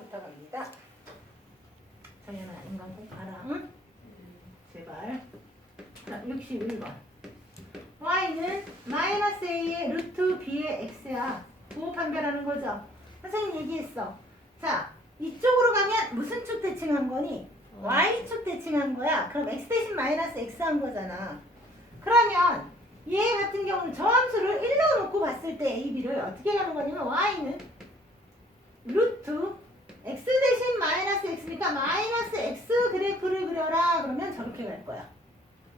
1번부터 갑니다. 정연아 인간 꼭 봐라. 응? 제발. 자, 61번. y는 마이너스 a의 루트 b의 x야. 부호 판별하는 거죠. 선생님 얘기했어. 자, 이쪽으로 가면 무슨 축 대칭한 거니? y축 대칭한 거야. 그럼 x 대신 마이너스 x 한 거잖아. 그러면 얘 같은 경우는 저 함수를 1로 놓고 봤을 때 a, b를 어떻게 가는 거냐면 y는 루트 x 대신 마이너스 x니까 마이너스 x 그래프를 그려라 그러면 저렇게 갈 거야.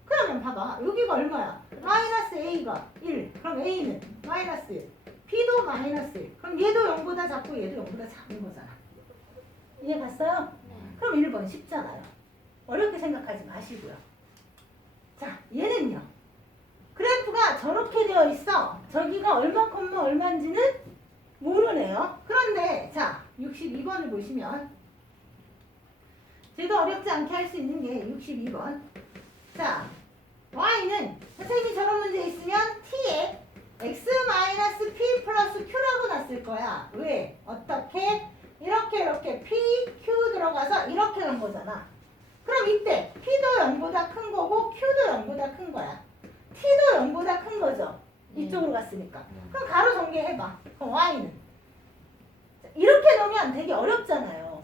그러면 봐봐 여기가 얼마야? 마이너스 a가 1 그럼 a는 마이너스 1 b도 마이너스 1 그럼 얘도 0보다 작고 얘도 0보다 작은 거잖아. 이해 갔어요? 그럼 1번 쉽잖아요. 어렵게 생각하지 마시고요. 자 얘는요. 그래프가 저렇게 되어 있어. 저기가 얼마 콤마 얼마인지는 모르네요. 그런데 자 62번을 보시면 제도 어렵지 않게 할 수 있는 게 62번. 자 y는 선생님이 저런 문제 있으면 t에 x p 플러스 q라고 놨을 거야. 왜? 어떻게? 이렇게 이렇게 p, q 들어가서 이렇게 간 거잖아. 그럼 이때 p도 0보다 큰 거고 q도 0보다 큰 거야. t도 0보다 큰 거죠. 이쪽으로 갔으니까. 그럼 가로 전개해봐. 그럼 y는 이렇게 놓으면 되게 어렵잖아요.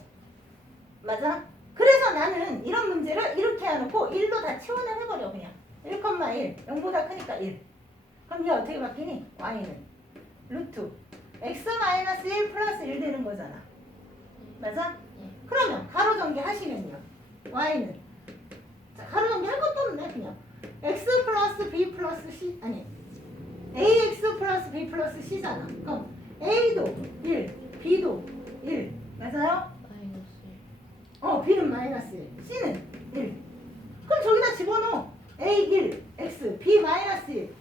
맞아? 그래서 나는 이런 문제를 이렇게 해놓고 1로 다 치환을 해버려 그냥. 1,1 0보다 크니까 1 그럼 이게 어떻게 바뀌니? y는. 루트. x-1 플러스 1 되는 거잖아. 맞아? 그러면 가로 전개 하시면요. y는. 자, 가로 전개 할 것도 없네 그냥. x 플러스 b 플러스 c. 아니 ax 플러스 b 플러스 c잖아. 그럼 a도 1 b도 1 맞아요? 어, B는 마이너스 1, C는 1. 그럼 저기다 집어넣어. A 1, X, B 마이너스 1,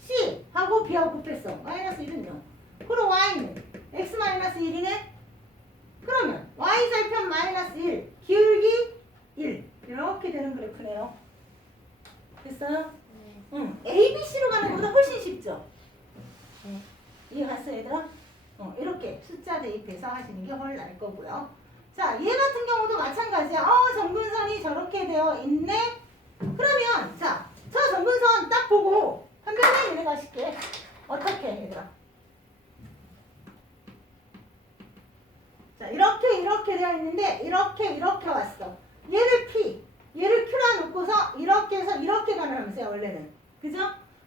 C 하고 B하고 곱했어. 마이너스 1은 0. 그럼 Y는 X 마이너스 1이네? 그러면 Y 절편 마이너스 1, 기울기 1. 이렇게 되는 그래프네요. 됐어요? 응. A, B, C로 가는 것보다 훨씬 쉽죠? 이해 갔어요, 얘들아? 어, 이렇게 숫자 대입해서 하시는 게 훨씬 나을 거고요. 자, 얘 같은 경우도 마찬가지야. 어, 정근선이 저렇게 되어 있네? 그러면, 자, 저 정근선 딱 보고 판별해 얘네 가실게. 어떻게, 얘들아? 자, 이렇게, 이렇게 되어 있는데, 이렇게, 이렇게 왔어. 얘를 P, 얘를 Q라 놓고서 이렇게 해서 이렇게 가는 함수야, 원래는. 그죠?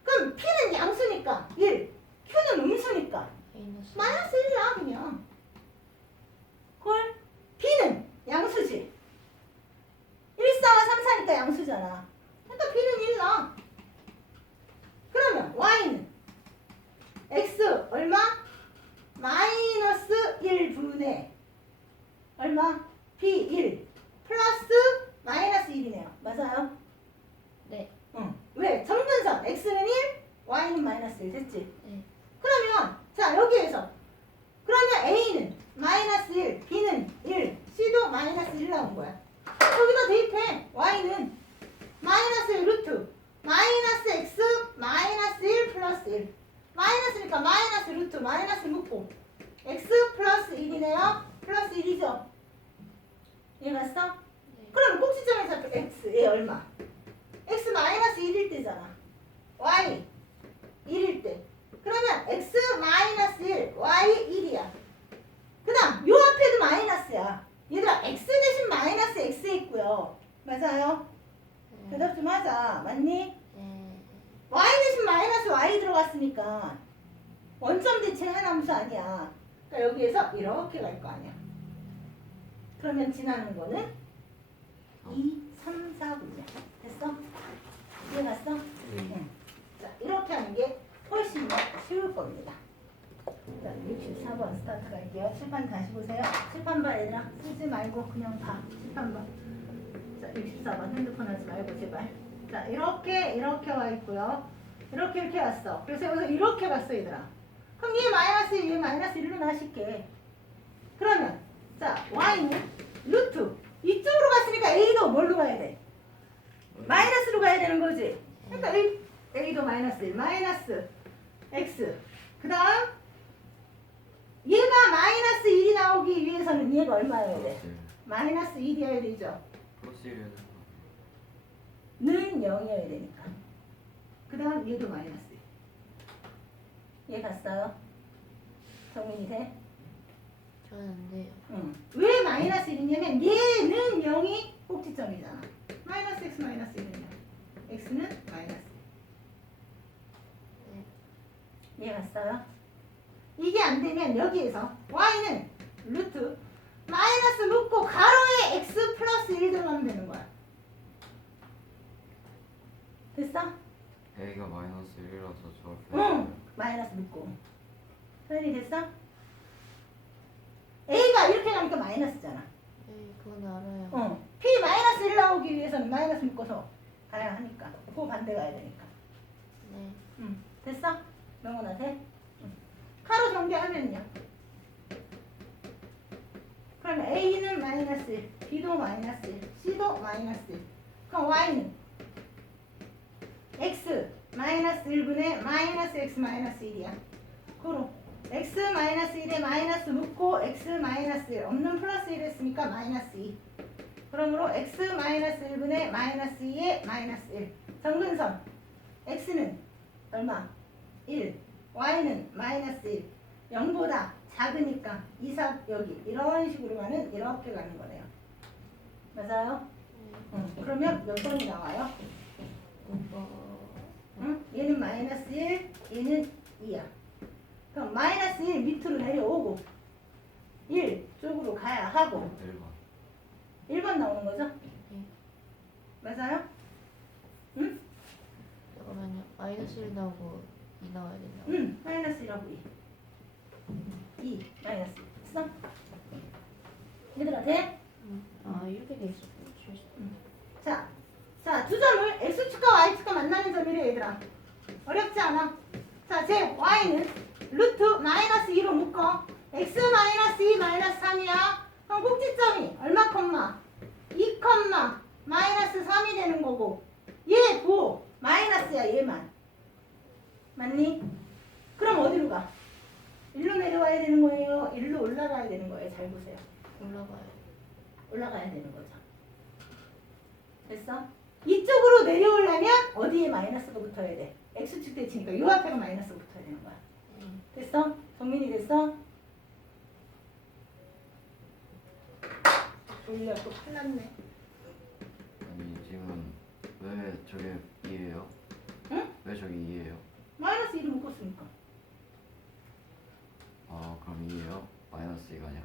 그럼 P는 양수니까 1, Q는 음수니까 마이너스 1이야, 그냥. 콜? B는 양수지. 1, 4와 3, 4니까 양수잖아. 그러니까 B는 1 나. 그러면 Y는 X 얼마? 마이너스 1분의 얼마? B 1 플러스 마이너스 1이네요. 맞아요? 네. 응. 왜? 정근선 X는 1, Y는 마이너스 1 됐지? 네. 그러면 자 여기에서 그러면 A는 마이너스 1, B는 1, C도 마이너스 1 나온 거야. 여기다 대입해. Y는 마이너스 1 루트 마이너스 X 마이너스 1 플러스 1 마이너스니까 마이너스 루트 마이너스 묶고 X 플러스 1이네요. 플러스 1이죠. 이해 갔어? 그럼 꼭지점에서 X에 얼마? X 마이너스 1일 때잖아. Y 1일 때. 그러면 x 마이너스 1, y 1이야. 그 다음 요 앞에도 마이너스야. 얘들아 x 대신 마이너스 x 있고요. 맞아요? 대답 좀 하자. 맞니? y 대신 마이너스 y 들어갔으니까 원점 대칭한 함수 아니야. 그러니까 여기에서 이렇게 갈 거 아니야. 그러면 지나는 거는 2, 3, 4분이야. 됐어? 이해 갔어? 응. 자, 이렇게 하는 게 훨씬 더 쉬울 겁니다. 자, 64번 스타트 갈게요. 칠판 다시 보세요. 칠판 봐, 얘들아. 쓰지 말고 그냥 봐. 칠판 봐. 자, 64번 핸드폰 하지 말고 제발. 자, 이렇게 이렇게 와 있고요. 이렇게 이렇게 왔어. 그래서 여기서 이렇게 갔어, 얘들아. 그럼 얘 마이너스 1, 얘 마이너스 1로 나실게. 그러면 자, y는 루트 이쪽으로 갔으니까 a도 뭘로 가야 돼? 마이너스로 가야 되는 거지. 그러니까 A, A도 마이너스 1, 마이너스 X. 그 다음, 얘가 마이너스 1이 나오기 위해서는 얘가 얼마여야 돼? 플러스 마이너스 1이어야 되죠. 플러스 1은 는 0이어야 되니까. 그 다음 얘도 마이너스 1. 얘 갔어요? 정민이 돼? 저는 안 돼요. 응. 왜 마이너스 1이냐면 얘는 0이 꼭지점이잖아. 마이너스 x 마이너스 1이면 x는 마이너스 1. 얘 갔어요? 이게 안 되면 여기에서 y는 루트 마이너스 묶고 가로에 x 플러스 1 들어가면 되는 거야. 됐어? a가 마이너스 1이라서 저 응. 마이너스 묶고. 소연이 됐어? a가 이렇게 가니까 마이너스잖아. 네, 그건 알아요. 어. p 마이너스 1 나오기 위해서는 마이너스 묶어서 가야 하니까. 그 반대 가야 되니까. 네. 응. 됐어? 응. 가로 전개하면요. 그러면 a는 마이너스 1, b도 마이너스 1, c도 마이너스 1. 그럼 y는 x 마이너스 1분의 마이너스 x 마이너스 1이야. 그럼 x 마이너스 1에 마이너스 묶고 x 마이너스 1 없는 플러스 1 했으니까 마이너스 2. 그러므로 x 마이너스 1분의 마이너스 2에 마이너스 1. 정근선 x는 얼마? 1. y는 마이너스 1. 0보다 작으니까 2, 4 여기 이런 식으로 가는 이렇게 가는 거네요. 맞아요? 네. 응. 그러면 몇 번이 나와요? 어, 응? 얘는 마이너스 1, 얘는 2야. 그럼 마이너스 1 밑으로 내려오고 1 쪽으로 가야 하고 1번 1번 나오는 거죠? 네. 맞아요? 응? 잠깐만요. 마이너스 1 나오고 2 나와야 된다. 응. 마이너스 1하고 2. 2 마이너스 1. 됐어? 얘들아 돼? 음. 아, 이렇게 돼 있어. 자, 자, 두 점을 x축과 y축과 만나는 점이래 얘들아. 어렵지 않아. 자, 제 y는 루트 마이너스 2로 묶어. x 마이너스 2 마이너스 3이야. 그럼 꼭지점이 얼마 컴마? 2 컴마 마이너스 3이 되는 거고 얘 보. 맞니? 그럼 어디로 가? 일로 내려와야 되는 거예요? 일로 올라가야 되는 거예요? 잘 보세요. 올라가요. 올라가야 되는 거죠. 됐어? 이쪽으로 내려오려면 어디에 마이너스가 붙어야 돼? x축 대칭이니까 요 앞에가 마이너스가 붙어야 되는 거야. 네. 됐어? 정민이 됐어? 졸려 또 큰일 났네. 아니 지금 왜 저게 2예요? 응? 왜 저기 2예요? 마이너스 1을 묶었으니까. 아 그럼 2예요? 마이너스 2가 아니라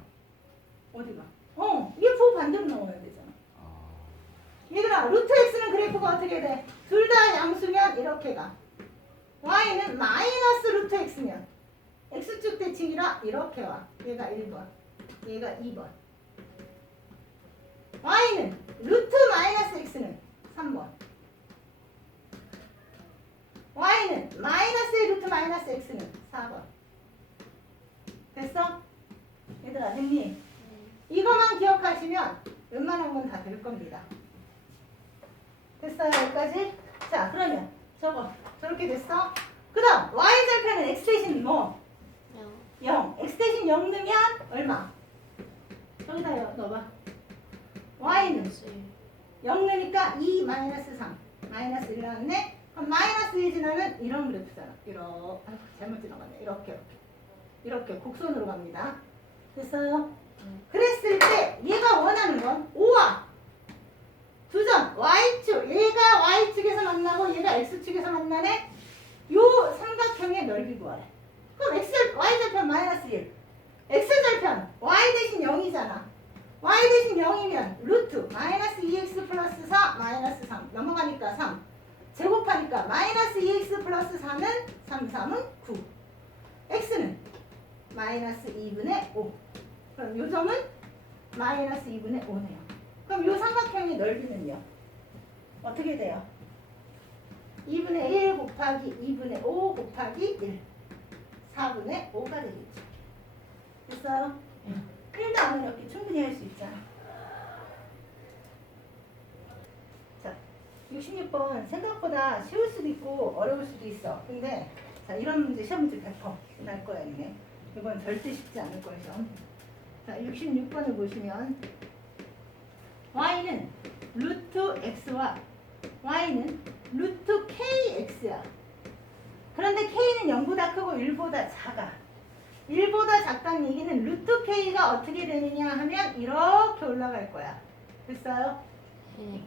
어디가? 어, 이게 보 반대로 나와야 되잖아. 아 얘들아, 루트 x는 그래프가 어떻게 돼? 둘 다 양수면 이렇게 가. y는 마이너스 루트 x면 x축 대칭이라 이렇게 와. 얘가 1번, 얘가 2번. y는 루트 마이너스 x는 3번. 마이너스 루트 마이너스 x는 4번. 됐어? 얘들아, 됐니? 네. 이거만 기억하시면 웬만한 건 다 될 겁니다. 됐어요, 여기까지? 자, 그러면 저거 저렇게 됐어? 그 다음 y절편은 x 대신 뭐? 그냥 0. x 대신 0 넣으면 얼마? 저기다 여- 넣어봐. y는 마이너스 1. 0 넣으니까 2 마이너스 3. 마이너스 1 나왔네? 마이너스 1 지나면 이런 그래프잖아. 이렇게. 아이고, 잘못 지나갔네. 이렇게, 이렇게. 이렇게 곡선으로 갑니다. 됐어요? 네. 그랬을 때 얘가 원하는 건 5와 두 점 y축 얘가 y축에서 만나고 얘가 x축에서 만나네 요 삼각형의 넓이 구하래 그럼 x y절편 마이너스 1 x절편 y 대신 0이잖아 y 대신 0이면 루트 마이너스 2x 플러스 4 마이너스 3 넘어가니까 3 제곱하니까 마이너스 2x 플러스 4는 3, 3은 9 x는 마이너스 2분의 5 그럼 요 점은 마이너스 2분의 5네요. 그럼 요 삼각형의 넓이는요? 어떻게 돼요? 2분의 1 곱하기 2분의 5 곱하기 1. 4분의 5가 되겠죠. 됐어요? 응. 1도 안 어렵게 충분히 할 수 있잖아. 자, 66번 생각보다 쉬울 수도 있고 어려울 수도 있어. 근데 자 이런 문제 시험 문제 100%날 거야 이게. 이건 절대 쉽지 않을 거예요. 자, 66번을 보시면 y는 루트 x와 y는 루트 kx야. 그런데 k는 0보다 크고 1보다 작아. 1보다 작다는 얘기는 루트 k가 어떻게 되느냐 하면 이렇게 올라갈 거야. 됐어요? 네.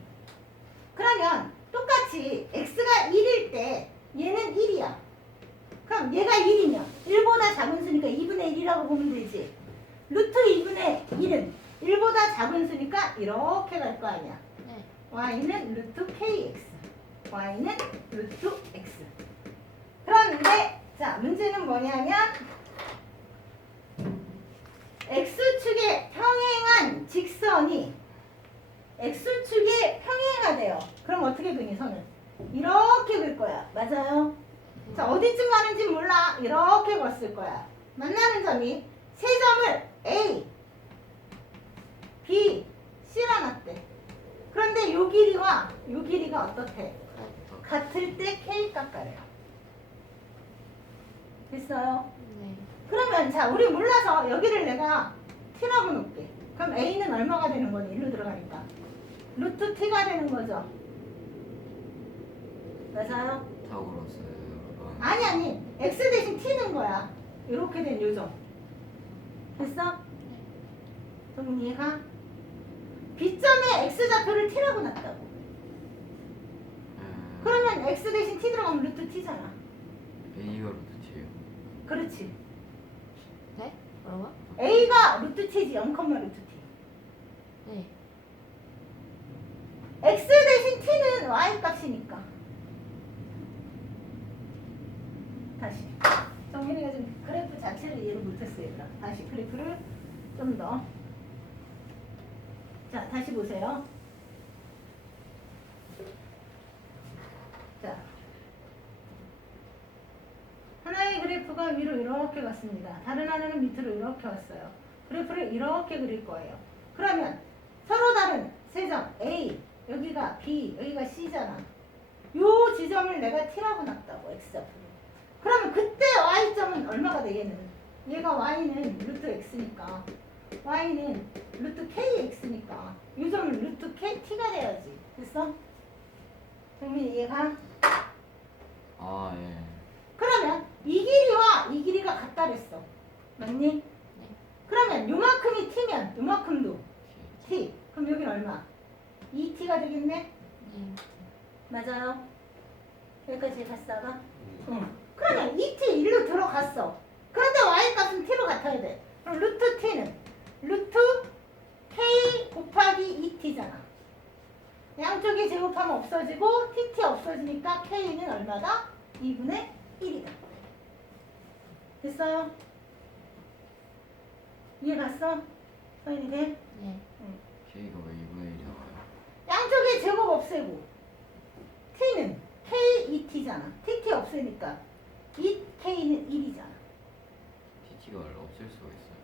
그러면 똑같이 x가 1일 때 얘는 1이야. 그럼 얘가 1이면 1보다 작은 수니까 2분의 1이라고 보면 되지. 루트 2분의 1은 1보다 작은 수니까 이렇게 갈 거 아니야. 네. y는 루트 kx. y는 루트 x. 그런데 자 문제는 뭐냐면 x축에 평행한 직선이 x축에 평행하대요. 그럼 어떻게 그니 선을? 이렇게 그릴 거야. 맞아요? 자 어디쯤 가는지 몰라. 이렇게 걷을 거야. 만나는 점이 세 점을 A, B, C라 놨대. 그런데 요 길이와 요 길이가 어떻대? 같을 때 K 깎아래요. 됐어요? 네. 그러면 자 우리 몰라서 여기를 내가 t라고 놓을게. 그럼 a는 얼마가 되는 거니? 일로 들어가니까 루트 t가 되는 거죠. 맞아요? 타고로스 아니 아니 x 대신 t는 거야. 이렇게 된 요점. 됐어? 좀 이해가? B점에 x 좌표를 t라고 놨다고. 그러면 x 대신 t 들어가면 루트 t잖아. A가 루트치예요 그렇지. 네? 뭐라고? a가 루트 t지 0, 루트 t. 네. X 대신 t는 y 값이니까. 다시. 정민이가 지금 그래프 자체를 이해를. 얘들아. 다시 그래프를 좀 더. 자, 다시 보세요. 자. 하나의 그래프가 위로 이렇게 갔습니다. 다른 하나는 밑으로 이렇게 왔어요. 그래프를 이렇게 그릴 거예요. 그러면 서로 다른 세 점 A, 여기가 B, 여기가 C잖아. 요 지점을 내가 T라고 놨다고 X좌표로. 그러면 그때 Y점은 얼마가 돼 얘는? 얘가 Y는 루트 X니까 Y는 루트 KX니까 요 점은 루트 KT가 돼야지. 됐어? 정민 이해가? 아 예 그러면 이 길이와 이 길이가 같다 그랬어. 맞니? 그러면 요만큼이 T면 요만큼도 T. 그럼 여긴 얼마? 2T가 되겠네? 네. 맞아요. 여기까지 갔다가? 응. 그러면 2T 1로 들어갔어. 그런데 Y 값은 T로 같아야 돼. 그럼 루트 T는 루트 K 곱하기 2T잖아. 양쪽이 제곱하면 없어지고 TT 없어지니까 K는 얼마다? 2분의 1이다. 됐어요? 이해 갔어? 서인이 돼? 네. K가 왜 2분의 1이 나와요? 양쪽에 제곱 없애고 t는 k2t잖아. tt 없애니까 2k는 1이잖아. TT가 없앨 수가 있어요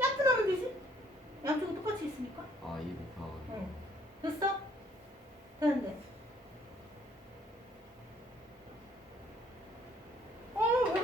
약분하면 되지? 양쪽은 똑같이 있으니까. 아 2 곱하기 응. 됐어? 되는데. 어, 왜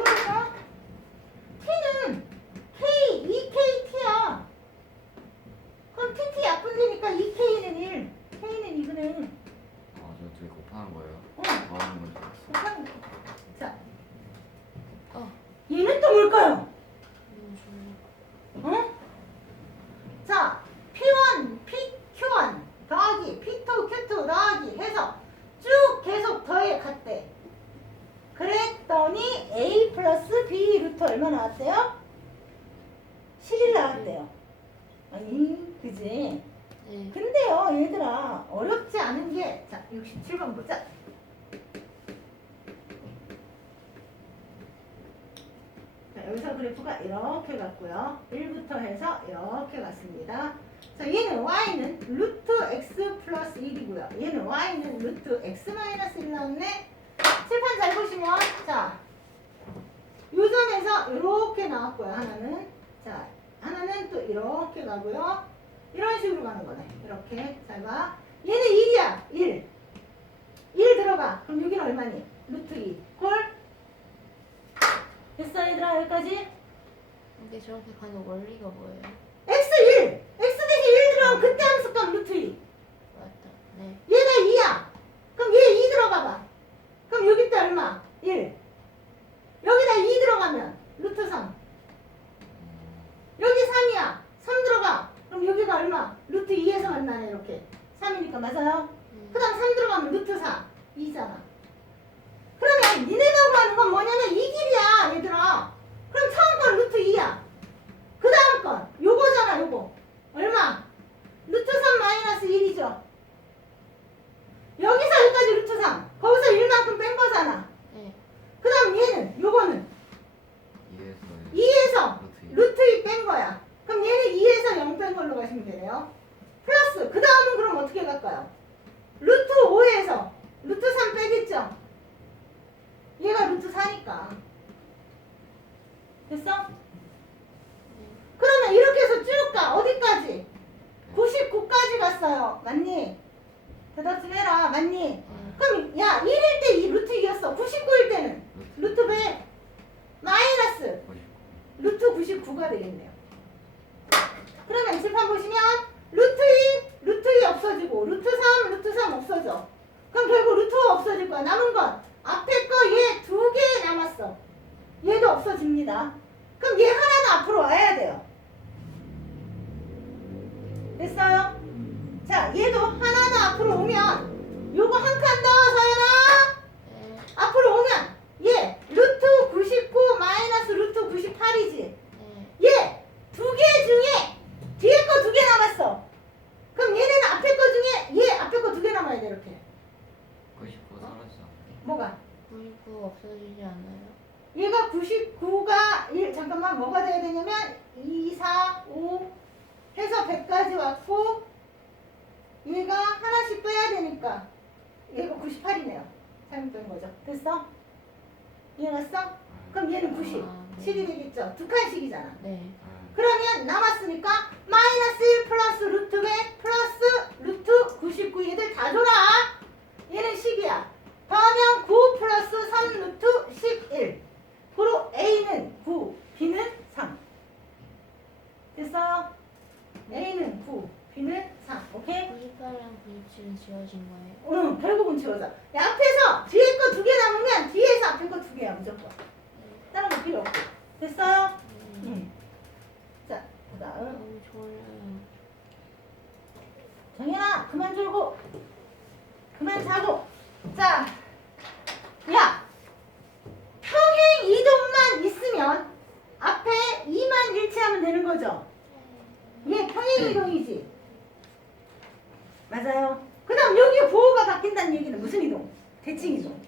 또 이렇게 가고요. 이런 식으로 가는 거네. 이렇게. 잘 봐. 얘는 1이야. 1. 1 들어가. 그럼 여기는 얼마니? 루트 2. 콜? 됐어, 얘들아. 여기까지? 근데 저렇게 가는 원리가 뭐예요? x1! x 대신 1 들어가면 그때 함수값 루트 2. 맞다. 네. 얘가 2야. 그럼 얘 2 들어가 봐. 그럼 여기 때 얼마? 1. 여기다 2 들어가면 루트 3. 여기 3이야. 3 들어가. 그럼 여기가 얼마? 루트 2에서 만나네 이렇게. 3이니까 맞아요? 음. 그 다음 3 들어가면 루트 4. 2잖아. 그러면 니네가 구하는 건 뭐냐면 이 길이야 얘들아. 그럼 처음 건 루트 2야. 그 다음 건 요거잖아 요거. 얼마? 루트 3 마이너스 1이죠. 여기서 여기까지 루트 3. 거기서 1만큼 뺀 거잖아. 네. 그 다음 얘는 9 B는 3 오케이? 98이랑 97은 지워진 거예요? 응 결국은 지워져 야, 앞에서 뒤에 거 두 개 남으면 뒤에서 앞에 거 두 개야 무조건 다른 거 필요 없고 됐어요? 네. 응. 자, 그 다음 너무 졸려요. 정현아 그만 졸고 그만 자고 자, 야 평행 이동만 있으면 앞에 2만 일치하면 되는 거죠 얘 평행 이동이지 맞아요 그 다음 여기 부호가 바뀐다는 얘기는 무슨 이동? 대칭 이동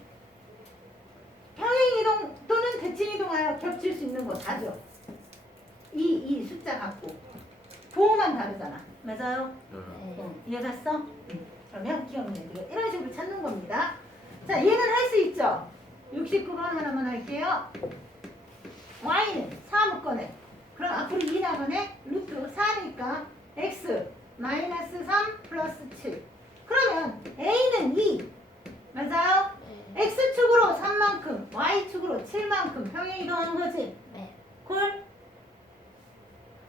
평행 이동 또는 대칭 이동하여 겹칠 수 있는 거 다죠 이, 이 숫자 갖고 부호만 다르잖아 맞아요 네. 네. 어, 이해갔어? 그러면 기억내. 이런 식으로 찾는 겁니다. 자, 얘는 할 수 있죠? 69번 하나만 할게요. y는 4 묶어내. 그럼 앞으로 2 나가네? 루트 4니까 x 마이너스 3 플러스 7. 그러면 a는 2. 맞아요? 네. x축으로 3만큼, y축으로 7만큼 평행 이동하는 거지? 네. 콜?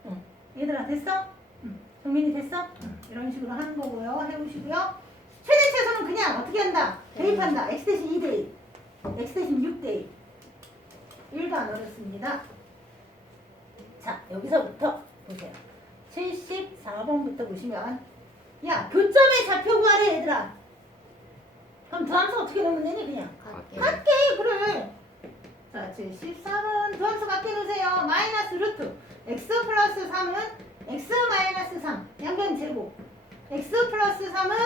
응. 얘들아 됐어? 응. 정민이 됐어? 이런 식으로 하는 거고요. 해보시고요. 최대 최소는 그냥 어떻게 한다? 네. 대입한다. x 대신 2대 1. x 대신 6대 1. 1도 안 어렵습니다. 자, 여기서부터 보세요. 74번부터 보시면 야, 교점의 좌표 구하래 얘들아. 그럼 더함수 어떻게 넣으면 되니 그냥? 갈게요. 같게 그래. 자, 74번 두함수 같게 놓으세요. 마이너스 루트 x 플러스 3은 x 마이너스 3 양변 제곱 x 플러스 3은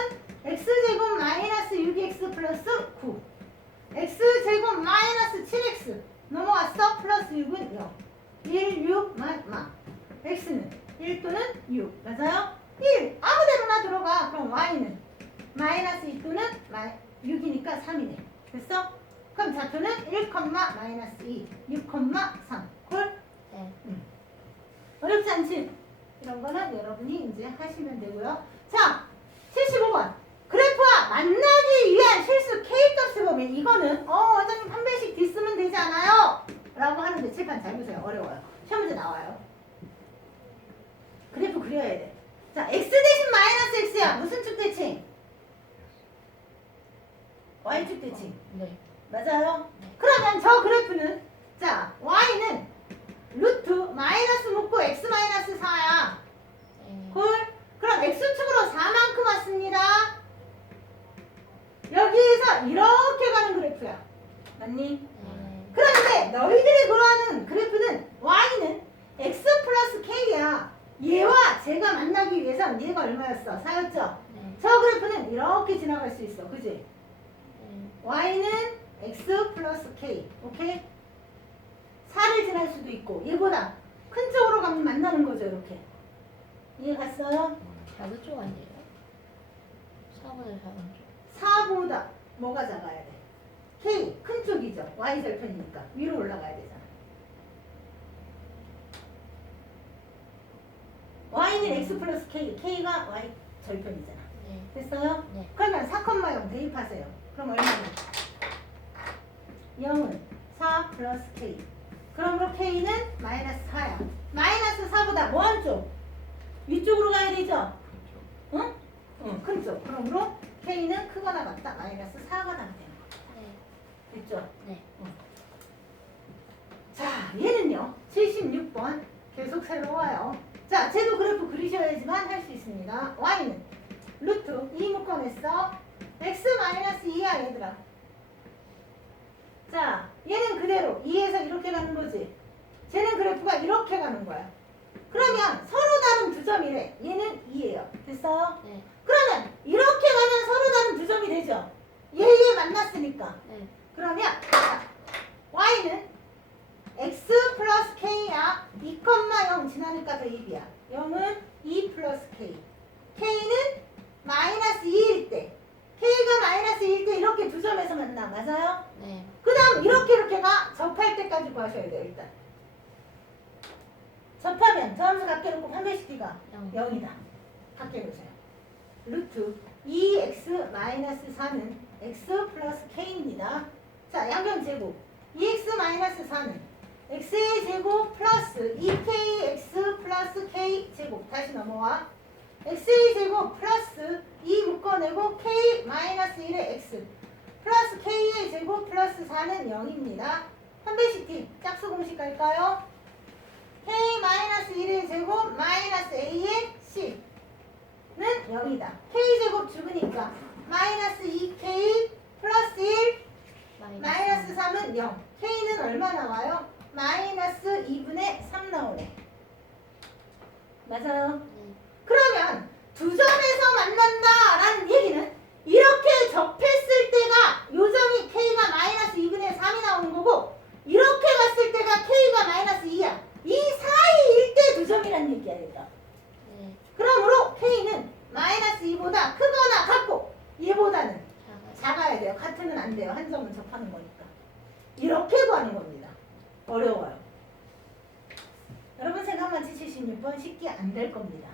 x 제곱 마이너스 6x 플러스 9 x 제곱 마이너스 7x 넘어왔어? 플러스 6은 0 1, 6, 마, 마 x는 1 또는 6 맞아요? 1 아무데로나 들어가 그럼 y는 마이너스 2 또는 마, 6이니까 3이네 됐어? 그럼 좌표는 1, 마이너스 2 6, 3 콜? 네. 어렵지 않지? 이런 거는 여러분이 이제 하시면 되고요. 자, 75번. 그래프와 만나기 위한 실수 K값을 보면 이거는 어, 원장님 판별식 D 쓰면 되지 않아요? 라고 하는데 칠판 잘 보세요. 어려워요. 시험 문제 나와요. 그래프 그려야 돼. 자, X 대신 마이너스 X야. 무슨 축 대칭? Y축 대칭. 네. 맞아요? 그러면 저 그래프는 자 y는 루트 마이너스 묶고 x 마이너스 4야 네. 콜 그럼 x축으로 4만큼 그래서 이렇게 가는 그래프야. 맞니? 네. 그런데 너희들이 그러하는 그래프는 y는 x 플러스 k야. 얘와 제가 만나기 위해선 얘가 얼마였어? 4였죠? 네. 저 그래프는 이렇게 지나갈 수 있어. 그지? 네. y는 x 플러스 k. 오케이? 4를 지날 수도 있고 얘보다 큰 쪽으로 가면 만나는 거죠. 이렇게. 이해 갔어요? 작은 쪽 아니에요? 사보다 작은 쪽. 4보다 뭐가 작아야 돼? k 큰 쪽이죠. y 절편이니까 위로 올라가야 되잖아. y는 x 플러스 k, k가 y 절편이잖아. 네. 됐어요? 네. 그러면 4,0 대입하세요. 그럼 얼마나? 0은 4 플러스 k. 그러므로 k는 마이너스 4야. 마이너스 4보다 뭐한 쪽? 위쪽으로 가야 되죠? 응? 응, 큰 쪽. 그러므로 k는 크거나 같다. 마이너스 4가 나되는 거. 네. 됐죠? 네. 자, 얘는요. 76번. 계속 새로워요. 자, 쟤도 그래프 그리셔야지만 할 수 있습니다. y는 루트 2 묶어냈어. x 마이너스 2야, 얘들아. 자, 얘는 그대로 2에서 이렇게 가는 거지. 쟤는 그래프가 이렇게 가는 거야. 그러면 서로 다른 두 점이래. 얘는 2예요. 됐어요? 네. 그러면 이렇게 가면 서로 다른 두 점이 되죠. 얘얘 만났으니까. 네. 그러면 y는 x 플러스 k야 2,0 지나니까 대입이야 0은 2 플러스 k k는 마이너스 2일 때 k가 마이너스 2일 때 이렇게 두 점에서 만나 맞아요? 네. 그 다음 이렇게 이렇게가 접할 때까지 구하셔야 돼요 일단 접하면 점수 각게 놓고 판별시키가 영. 0이다. 밖에 보세요. 루트 2x 마이너스 4는 x 플러스 k입니다. 자, 양변 제곱. 2x 마이너스 4는 x의 제곱 플러스 2kx 플러스 k 제곱. 다시 넘어와. x의 제곱 플러스 2 묶어내고 k 마이너스 1의 x 플러스 k의 제곱 플러스 4는 0입니다. 판별시키 짝수 공식 갈까요? k 마이너스 1의 제곱 마이너스 a의 c 는 0이다. k 제곱 죽으니까 마이너스 2k 플러스 1 마이너스 3은 0. k는 얼마 나와요? 마이너스 2분의 3 나오네. 맞아요. 네. 그러면 두 점에서 만난다라는 얘기는 이렇게 접했을 때가 요 점이 k가 마이너스 2분의 3이 나오는 거고 이렇게 갔을 때가 k가 마이너스 2야. 이 사이일 때 두 점이라는 얘기야 얘들아. 네. 그러므로 k는 마이너스 2보다 크거나 같고 얘보다는 작아요. 작아야 돼요. 같으면 안 돼요. 한 점은 접하는 거니까. 이렇게 구하는 겁니다. 어려워요. 여러분 생각만 76번 쉽게 안 될 겁니다.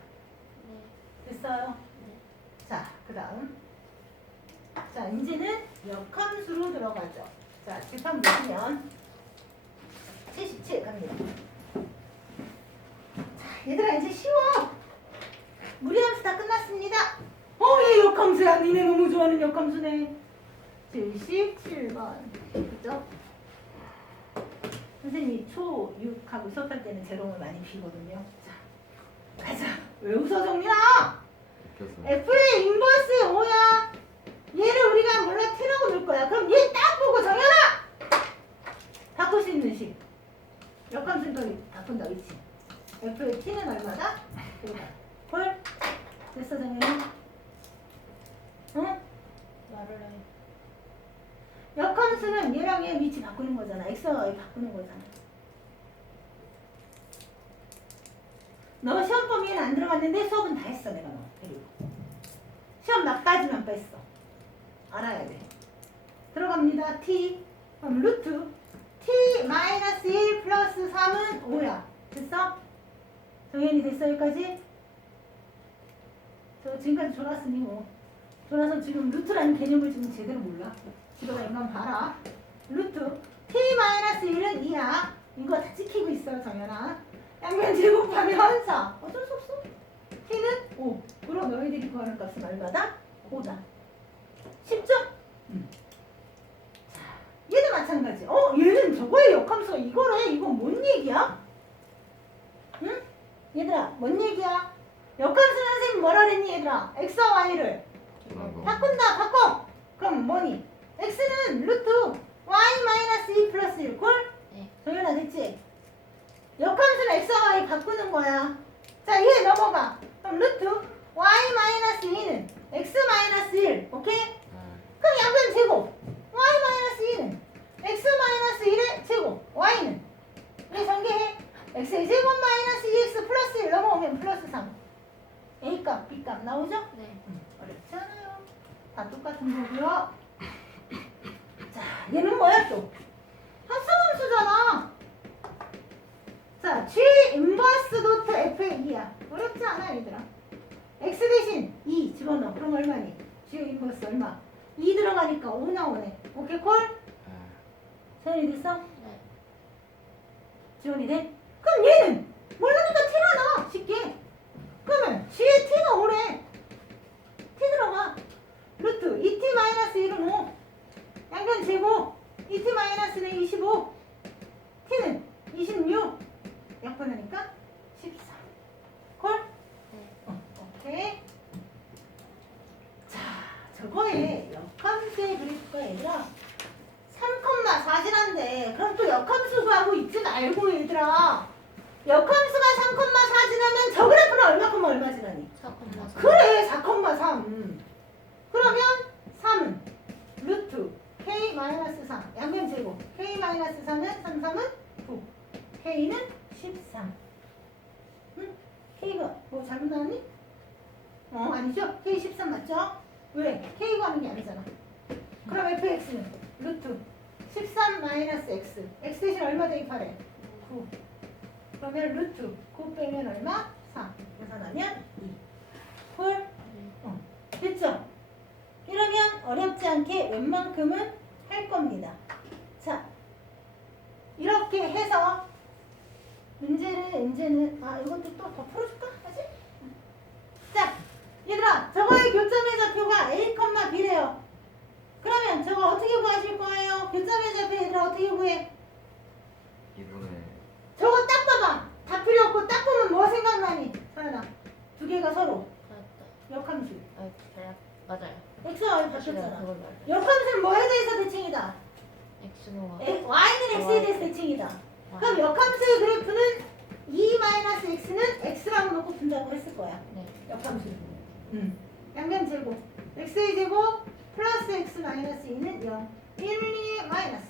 네. 됐어요? 네. 자, 그 다음. 자, 이제는 역함수로 들어가죠. 자, 칠판 보시면 77 갑니다. 자, 얘들아 이제 쉬워. 무리함수 다 끝났습니다. 어, 얘 역함수야. 니네 너무 좋아하는 역함수네. 77번. 그죠? 선생님이 초6하고 수업할 때는 제롱을 많이 비거든요. 자, 가자. 왜 웃어, 정민아? 웃겼어. F의 인버스 5야. 얘를 우리가 몰라 T라고 넣을 거야. 그럼 얘 딱 보고 정연아! 바꿀 수 있는 식. 역함수를 바꾼다, 그치? F의 T는 얼마다? 헐? 됐어, 정연이? 응? 말을 해. 역함수는 얘랑 얘 위치 바꾸는 거잖아. X와 Y 바꾸는 거잖아. 너 시험 범위에는 안 들어갔는데 수업은 다 했어, 내가 너. 데리고. 시험 나까지만 뺐어. 알아야 돼. 들어갑니다. T. 그럼 루트. T 마이너스 1 플러스 3은 5야. 됐어? 정현이 됐어, 여기까지? 저 지금까지 졸았으니 뭐. 졸아서 지금 루트라는 개념을 지금 제대로 몰라. 집에가 인간 봐라. 루트 t 마이너스 1은 2야. 이거 다 지키고 있어요, 정연아. 양변 제곱하면 4. 어쩔 수 없어. t는 5. 그럼 너희들이 구하는 값은 얼마다? 5다. 쉽죠? 음. 자, 얘도 마찬가지. 어, 얘는 저거의 역함수가 이거래. 이건 뭔 얘기야? 응? 얘들아, 뭔 얘기야? 역함수 선생님 뭐라 그랬니, 얘들아? x와 y를. 바꾼다, 바꿔. 그럼 뭐니? x는 루트 y 마이너스 2 플러스 1 콜? 네. 정연아 됐지? 역함수는 x와 y 바꾸는 거야. 자, 이해 넘어가. 그럼 루트 y 마이너스 2는 x 마이너스 1. 오케이? 네. 그럼 양변 제곱. y 마이너스 2는 x 마이너스 1의 제곱. y는 우리 전개해. x의 제곱 마이너스 2x 플러스 1 넘어오면 플러스 3. a값, b값 나오죠? 네. 어렵지 않아요. 다 똑같은 거고요. 자, 얘는 뭐야 또? 합성함수잖아. 자, G 인버스 도트 F의 2야. 어렵지 않아 얘들아. X 대신 2 집어넣어. 그럼 얼마니? G 인버스 얼마? 2 들어가니까 5 나오네. 오케이 콜? 네. 소연이 됐어? 네. 지원이 돼? 그럼 얘는 모르니까 T가 나와 쉽게 그러면 G에 T가 오래 T 들어가 루트 2T 마이너스 1은 5 양변 제곱 2T 마이너스는 25 T는 26 약분하니까 14 콜? 네. 어, 오케이. 자 저거에 역함수의 그래프가 얘들아. 3,4지란데. 그럼 또 역함수 구하고 있지 말고 얘들아. 역함수가 3,4지나면 저 그래프는 얼마큼 얼마 지나니? 4,4. 그래 4,3 그러면 3은 루트 k 마이너스 3 양변 제곱 k 마이너스 3은 3, 3은 9 k는 13 응? k가 뭐 잘못 나왔니? 어 아니죠? k 13 맞죠? 왜? k 구하는 게 아니잖아 그럼 fx는 루트 13 마이너스 x x 대신 얼마 대입하래? 9 그러면 루트 9 빼면 얼마? 3 계산하면 2 콜? 네. 됐죠? 이러면 어렵지 않게 웬만큼은 할 겁니다. 자, 이렇게 해서 문제를 이제는 아 이것도 또 더 풀어줄까? 아직? 자, 얘들아 저거의 교점의 좌표가 A, B래요. 그러면 저거 어떻게 구하실 거예요? 교점의 좌표 얘들아 어떻게 구해? 이번에 저거 딱 봐봐. 다 필요 없고 딱 보면 뭐 생각나니? 서연아, 두 개가 서로 맞다. 역함수. 아, 잘 맞아요. X와 Y 사실은 바뀌었잖아. 그걸 말해. 역함수는 뭐에 대해서 대칭이다? X노와 에, Y는 X에 대해서 대칭이다. 그럼 역함수의 그래프는 2-X는 X라고 놓고 푼다고 했을 거야. 네. 역함수. 음. 양변 제곱. X의 제곱 플러스 X 마이너스 2는 0. 1, 2 마이너스.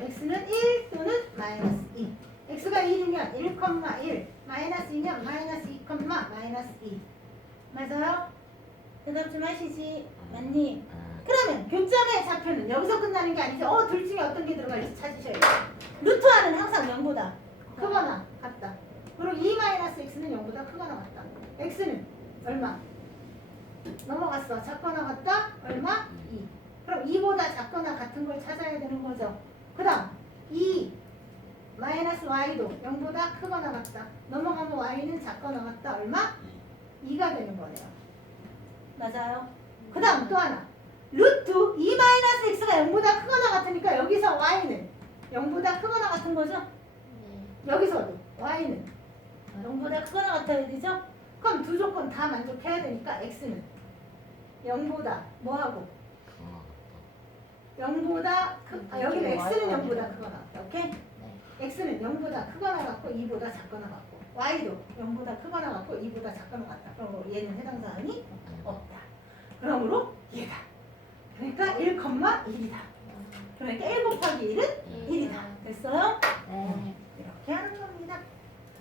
X는 1 또는 마이너스 2. X가 1이면 1,1. 마이너스 2면 마이너스 2, 마이너스 2. 맞아요? 대답 좀 하시지. 맞니? 네. 그러면 교점의 좌표는 여기서 끝나는 게 아니죠. 어, 둘 중에 어떤 게 들어갈지 찾으셔야 돼요. 루트와는 항상 0보다 크거나 같다. 그리고 2-x는 0보다 크거나 같다. x는 얼마? 넘어갔어. 작거나 같다? 얼마? 2. 그럼 2보다 작거나 같은 걸 찾아야 되는 거죠. 그 다음 2 마이너스 y도 0보다 크거나 같다. 넘어가면 y는 작거나 같다. 얼마? 2가 되는 거네요. 맞아요. 그 다음 또 하나. 루트 2-x가 0보다 크거나 같으니까 여기서 y는 0보다 크거나 같은 거죠? 네. 여기서도 y는 0보다 크거나 같아야 되죠? 그럼 두 조건 다 만족해야 되니까 x는 0보다 뭐하고? 그거 0보다 크, 아, 여기는 이게 x는 Y가 0보다 아니라. 크거나 같다. 오케이? 네. x는 0보다 크거나 같고 2보다 작거나 같고 y도 0보다 크거나 같고 2보다 작거나 같다. 그럼 얘는 해당 사항이 없다. 그러므로 얘다. 그러니까 1,1이다. 그러니까 1 곱하기 1은 1이다. 됐어요? 네. 이렇게 하는